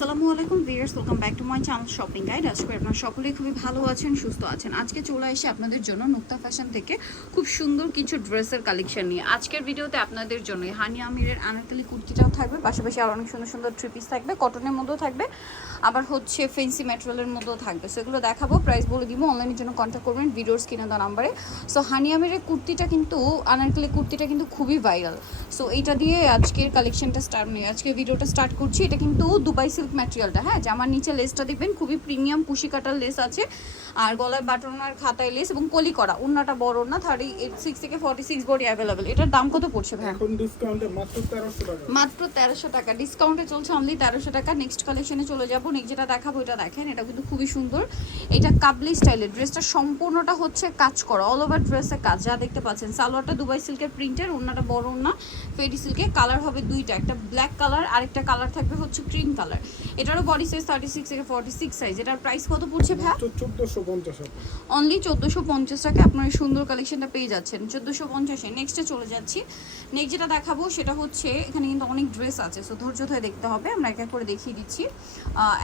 আসসালামু আলাইকুম viewers welcome back to my channel shopping guide আজকে আপনারা সকলেই খুবই ভালো আছেন, সুস্থ আছেন। আজকে চলে এসে আপনাদের জন্য নুক্তা ফ্যাশন থেকে খুব সুন্দর কিছু ড্রেসের কালেকশন নিয়ে। আজকের ভিডিওতে আপনাদের জন্য হানি আমিরের আনারকালি কুর্তিটাও থাকবে, পাশাপাশি আরও অনেক সুন্দর সুন্দর থ্রি পিস থাকবে কটনের মধ্যেও থাকবে, আবার হচ্ছে ফেন্সি ম্যাটেরিয়ালের মধ্যেও থাকবে। সেগুলো দেখাবো প্রাইস বলে দিব অনলাইনের জন্য কন্ট্যাক্ট করবেন ভিডিওর স্ক্রিনে দেওয়া নাম্বারে সো হানি আমিরের কুর্তিটা কিন্তু, আনারকালি কুর্তিটা কিন্তু খুবই ভাইরাল সো এইটা দিয়ে আজকের কালেকশনটা স্টার্ট নিয়ে আজকের ভিডিওটা স্টার্ট করছি। এটা কিন্তু দুবাই সিল্ক ম্যাটেরিয়ালটা হ্যাঁ জামার নিচে লেসটা দেখবেন খুবই প্রিমিয়াম কুশি কাটার লেস আছে। আর গলায় বাটন আর খাতায় লেস এবং কলি করা। ওন্নাটা বড় না থার্টি এইট সিক্স থেকে ফর্টি সিক্স বডি অ্যাভেলেবেল এটার দাম কত পড়ছে ভাই? এখন ডিসকাউন্টে মাত্র তেরোশো টাকা। মাত্র তেরোশো টাকা। ডিসকাউন্টে চলছে অনলি তেরোশো টাকা। নেক্সট কালেকশনে চলে যাব। নেক্সট যেটা দেখাবো এটা দেখেন। এটা কিন্তু খুবই সুন্দর। এটা কাবলি স্টাইলের ড্রেসটা সম্পূর্ণটা হচ্ছে কাজ করা। অল ওভার ড্রেসের কাজ। যা দেখতে পাচ্ছেন সালোয়ারটা দুবাই সিল্কের প্রিন্টের ওনাটা বড় না ফেডি সিল্কে কালার হবে দুইটা একটা ব্ল্যাক কালার আর একটা কালার থাকবে হচ্ছে ক্রিম কালার। এটারও বডি সাইজ থার্টি সিক্স থেকে ফর্টি সিক্স সাইজ এটার প্রাইস কত পড়ছে ভাই চোদ্দশো পঞ্চাশ অনলি চোদ্দোশো পঞ্চাশ টাকা আপনার এই সুন্দর কালেকশনটা পেয়ে যাচ্ছেন। চোদ্দোশো পঞ্চাশে নেক্সটে চলে যাচ্ছি। নেক্সট যেটা দেখাবো সেটা হচ্ছে এখানে কিন্তু অনেক ড্রেস আছে সো ধৈর্য ধরে দেখতে হবে। আমরা এক এক করে দেখিয়ে দিচ্ছি।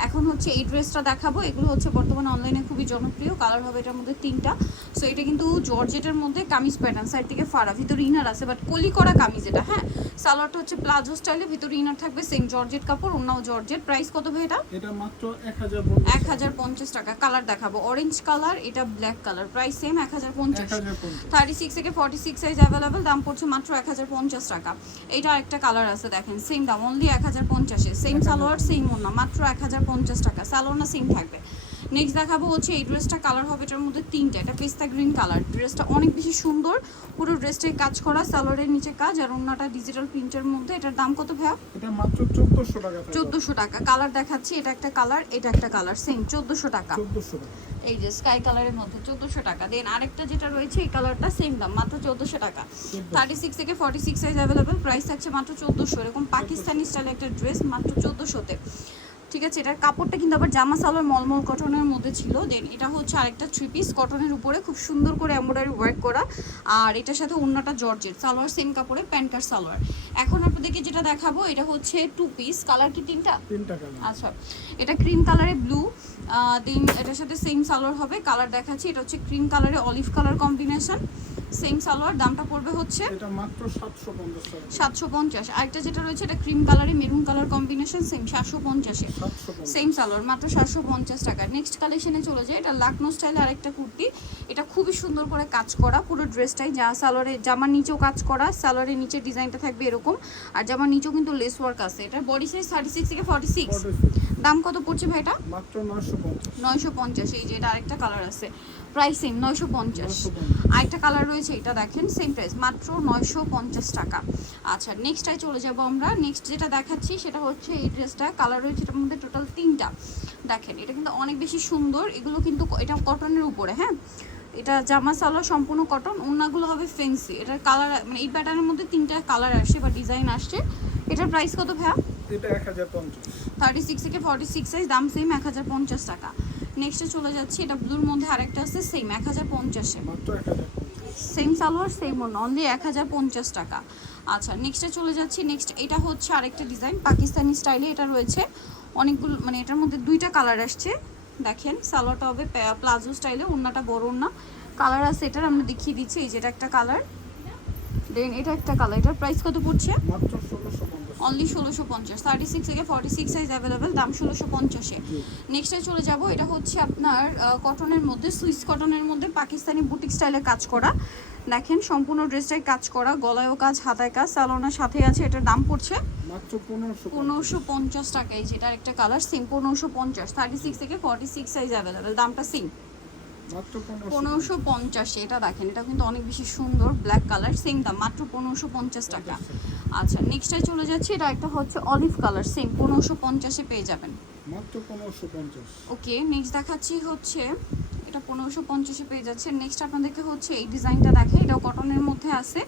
এখন হচ্ছে এই ড্রেসটা দেখাবো। এগুলো হচ্ছে বর্তমানে অনলাইনে খুবই জনপ্রিয়। কালার হবে এটার মধ্যে তিনটা। সো এটা কিন্তু জর্জেটের মধ্যে কামিজ প্যাটার্ন সাইড থেকে ফাড়া। ভিতরে ইনার আছে বাট কলি করা কামিজ এটা হ্যাঁ? সালোয়ারটা হচ্ছে প্লাজো স্টাইলে ভিতরে ইনার থাকবে সেম জর্জেট কাপড় অন্যও জর্জেট প্রাইস কত ভাই এটা? এটা মাত্র এক হাজার এক হাজার পঞ্চাশ টাকা। কালার দেখাবো। অরেঞ্জ কালার এটা ব্ল্যাক কালার প্রাইস সেম এক হাজার এক পঞ্চাশ হাজার পঞ্চাশ। থার্টি সিক্স থেকে ফর্টি সিক্স সাইজ অ্যাভেলেবেল দাম পড়ছে মাত্র এক হাজার পঞ্চাশ টাকা। এটা একটা কালার আছে দেখেন। সেম দাম অনলি এক হাজার পঞ্চাশে। সেম সালোয়ার সেম ওনা মাত্র এক হাজার পঞ্চাশ টাকা। সালোয়ার না সেম থাকবে। নেক্সট দেখাবো হচ্ছে এই ড্রেসটা কালার হবে এটার মধ্যে তিনটা। এটা পেস্তা গ্রিন কালার ড্রেসটা অনেক বেশি সুন্দর। পুরো ড্রেসটাই কাজ করা সালোয়ারের নিচে কাজ আর অন্যটা ডিজিটাল প্রিন্টের মধ্যে। এটার দাম কত ভাইয়া? এটা মাত্র চোদ্দশো টাকা চোদ্দোশো টাকা। কালার দেখাচ্ছি এটা একটা কালার এটা একটা কালার সেম চোদ্দোশো টাকা। চোদ্দশো টাকা। এই যে স্কাই কালারের মধ্যে চোদ্দোশো টাকা। দেন আরেকটা যেটা রয়েছে এই কালারটা সেম দাম মাত্র চোদ্দোশো টাকা। থার্টি সিক্স থেকে forty six size available price থাকছে মাত্র চোদ্দোশো। এরকম পাকিস্তানি স্টাইল একটা ড্রেস মাত্র চোদ্দোশোতে। ঠিক আছে এটার কাপড়টা কিন্তু আবার জামা সালোয়ার মলমল কটনের মধ্যে ছিল। দেন এটা হচ্ছে আরেকটা থ্রি পিস কটনের উপরে খুব সুন্দর করে এমব্রয়ডারি ওয়ার্ক করা। আর এটার সাথে অন্যটা জর্জের সালোয়ার সেম কাপড়ে প্যান্ট কার সালোয়ার। এখন আপনাদেরকে যেটা দেখাবো এটা হচ্ছে টু পিস কালার কি তিনটা? তিনটা আচ্ছা এটা ক্রিম কালারে ব্লু দেন এটার সাথে সেম সালোয়ার হবে। কালার দেখাচ্ছি এটা হচ্ছে ক্রিম কালারে olive colour combination same salwar দামটা পড়বে হচ্ছে এটা মাত্র সাতশো পঞ্চাশ টাকা। সাতশো পঞ্চাশ। আরেকটা যেটা রয়েছে এটা ক্রিম কালারে মেরুন কালার কম্বিনেশন সেম সাতশো পঞ্চাশে। সেম সালোয়ার মাত্র সাতশো পঞ্চাশ টাকা। নেক্সট কালেকশনে চলে যায় এটা লাকনো স্টাইলে আরেকটা কুর্তি। এটা খুবই সুন্দর করে কাজ করা পুরো ড্রেসটাই যা সালোয়ারে জামার নিচেও কাজ করা সালোয়ারের নিচে ডিজাইনটা থাকবে এরকম। আর জামার নিচেও কিন্তু লেস ওয়ার্ক আছে। এটার বডি সাইজ থার্টি সিক্স থেকে ফর্টি সিক্স দাম কত পড়ছে ভাই এটা মাত্র নয়শো পঞ্চাশ। নয়শো পঞ্চাশ এই যে এটা আরেকটা কালার আছে। প্রাইস সেম নয়শো পঞ্চাশ। আরেকটা কালার রয়েছে এটা দেখেন সেম প্রাইস মাত্র নয়শো পঞ্চাশ টাকা। আচ্ছা নেক্সটটায় চলে যাব আমরা। নেক্সট যেটা দেখাচ্ছি সেটা হচ্ছে এই ড্রেসটা কালার রয়েছে এটার মধ্যে টোটাল তিনটা। দেখেন এটা কিন্তু অনেক বেশি সুন্দর। এগুলো কিন্তু এটা কটনের উপরে হ্যাঁ? এটা জামা সালোয়ার সম্পূর্ণ কটন ওনাগুলো হবে ফেন্সি এটার কালার মানে এই প্যাটার্নের মধ্যে তিনটা কালার আসছে বা ডিজাইন আসছে। এটার প্রাইস কত ভাইয়া? এটা এক হাজার পঞ্চাশ। থার্টি সিক্স থেকে ফর্টি সিক্স সাইজ দাম সেম এক হাজার পঞ্চাশ টাকা। নেক্সটে চলে যাচ্ছি এটা ব্লুর মধ্যে আরেকটা আছে সেম এক হাজার পঞ্চাশে। সেম সালোয়ার সেম অন্য অনলি এক হাজার পঞ্চাশ টাকা। আচ্ছা নেক্সটে চলে যাচ্ছি নেক্সট এটা হচ্ছে আরেকটা ডিজাইন পাকিস্তানি স্টাইলে এটা রয়েছে। অনেকগুলো মানে এটার মধ্যে দুইটা কালার আসছে। দেখেন সালোয়ারটা হবে প্লাজো স্টাইলে ওন্নাটা বড় ওন্না কালার আছে এটার আমরা দেখিয়ে দিচ্ছি এই যেটা একটা কালার দেন এটা একটা কালার এটার প্রাইস কত পড়ছে? মাত্র ষোলোশো অনলি ষোলোশো পঞ্চাশ। থার্টি সিক্স থেকে ফর্টি সিক্স সাইজ অ্যাভেলেবেল দাম ষোলোশো পঞ্চাশে। নেক্সটে চলে যাব এটা হচ্ছে আপনার কটনের মধ্যে সুইস কটনের মধ্যে পাকিস্তানি বুটিক স্টাইলে কাজ করা। দেখেন সম্পূর্ণ ড্রেসটাই কাজ করা গলায়ও কাজ হাতায় কাজ সালোনার সাথে আছে এটার দাম পড়ছে পনেরোশো পঞ্চাশ। টাকায় যেটার একটা কালার সেম পনেরোশো পঞ্চাশ। থার্টি সিক্স থেকে ফর্টি সিক্স সাইজ অ্যাভেলেবেল দামটা সেম পনেরোশো পঞ্চাশে এটা দেখেন এটা কিন্তু অনেক বেশি সুন্দর ব্ল্যাক কালার সেম দাম মাত্র পনেরোশো পঞ্চাশ টাকা। আচ্ছা নেক্সটে চলে যাচ্ছে এটা একটা হচ্ছে অলিভ কালার সেম পনেরোশো পঞ্চাশে পেয়ে যাবেন। মাত্র পনেরোশো পঞ্চাশ। ওকে নেক্সট দেখাচ্ছি হচ্ছে এটা পনেরোশো পঞ্চাশে পেয়ে যাচ্ছে নেক্সট আপনাদেরকে হচ্ছে এই ডিজাইনটা দেখে এটাও কটনের মধ্যে আছে।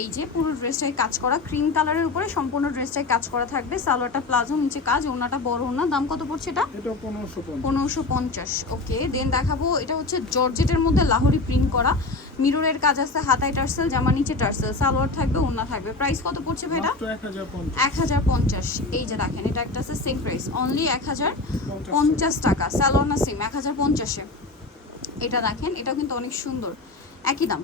এই যে পুরো ড্রেসটাই কাজ করা ক্রিম কালারের উপরে সম্পূর্ণ ড্রেসটাই কাজ করা থাকবে। সালোয়ারটা প্লাজো নিচে কাজ ওনাটা বড় ওনা দাম কত পড়ছে এটা? পনেরোশো পঞ্চাশ। ওকে। দেন দেখাবো এটা হচ্ছে জর্জেটের মধ্যে লাহোরি প্রিন্ট করা। মিররের কাজ আছে হাতায় টার্সেল জামা নিচে টার্সেল সালোয়ার থাকবে ওনা থাকবে। প্রাইস কত পড়ছে ভাইটা? এক হাজার পঞ্চাশ। এই যে দেখেন এটা একটা আছে সেম প্রাইস অনলি এক হাজার পঞ্চাশ টাকা সালোয়ার না সেম এক হাজার পঞ্চাশে। এটা দেখেন এটাও কিন্তু অনেক সুন্দর। একই দাম।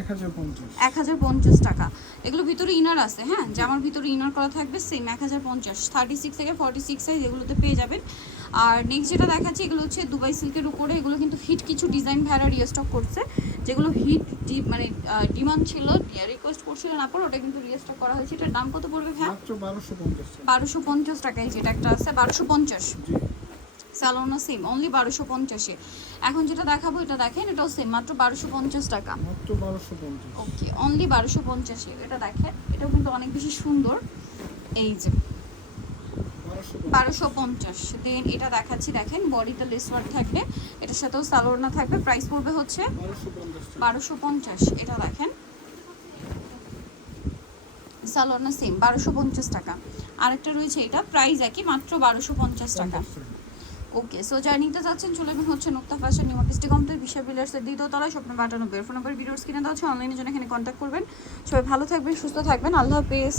এক হাজার পঞ্চাশ। টাকা। এগুলো ভিতরে ইনার আছে হ্যাঁ? জামার ভিতরে ইনার করা থাকবে সেম এক হাজার পঞ্চাশ। থার্টি সিক্স থেকে ফর্টি সিক্স সাইজ এগুলোতে পেয়ে যাবেন। আর নেক্সট যেটা দেখাচ্ছি এগুলো হচ্ছে দুবাই সিল্কের উপরে। এগুলো কিন্তু হিট কিছু ডিজাইন ভ্যারা রিস্টক করছে। যেগুলো হিট মানে ডিমান্ড ছিল রিকোয়েস্ট করছিলেন আপনার ওটা কিন্তু রিস্টক করা হয়েছে। এটার দাম কত পড়বে হ্যাঁ বারোশো পঞ্চাশ টাকা। টাকায় যেটা একটা আছে বারোশো পঞ্চাশ। জি স্যালোনা সেম অনলি বারোশো পঞ্চাশে। এখন যেটা দেখাবো এটা দেখেন এটাও সেম মাত্র বারোশো পঞ্চাশ টাকা। মাত্র বারোশো পঞ্চাশ। ওকে অনলি বারোশো পঞ্চাশে। এটা দেখেন এটাও কিন্তু অনেক বেশি সুন্দর। এই যে বারোশো পঞ্চাশ। দেন এটা দেখাচ্ছি দেখেন বডিতে লেস ওয়ার্ক থাকবে এটার সাথেও সালোনা থাকবে প্রাইস পড়বে হচ্ছে বারোশো পঞ্চাশ টাকা। বারোশো পঞ্চাশ এটা দেখেন। সালোনা সেম বারোশো পঞ্চাশ টাকা। আরেকটা রয়েছে এটা প্রাইস একই মাত্র বারোশো পঞ্চাশ টাকা। ওকে সো যারা নিতে চাচ্ছেন চলে যাবেন হচ্ছে নোক্তা ফ্যাশন নিউ আর্টিস্টিক কমপ্লেক্স বিশ্ব বিলার্সের দ্বিতীয়তলায় স্বপ্ন বাটানো বের। ফোন নাম্বার ভিডিওস কিনে দেওয়া হচ্ছে অনলাইনে জন্য এখানে কন্ট্যাক্ট করবেন। সবাই ভালো থাকবেন, সুস্থ থাকবেন। আল্লাহ হাফেজ।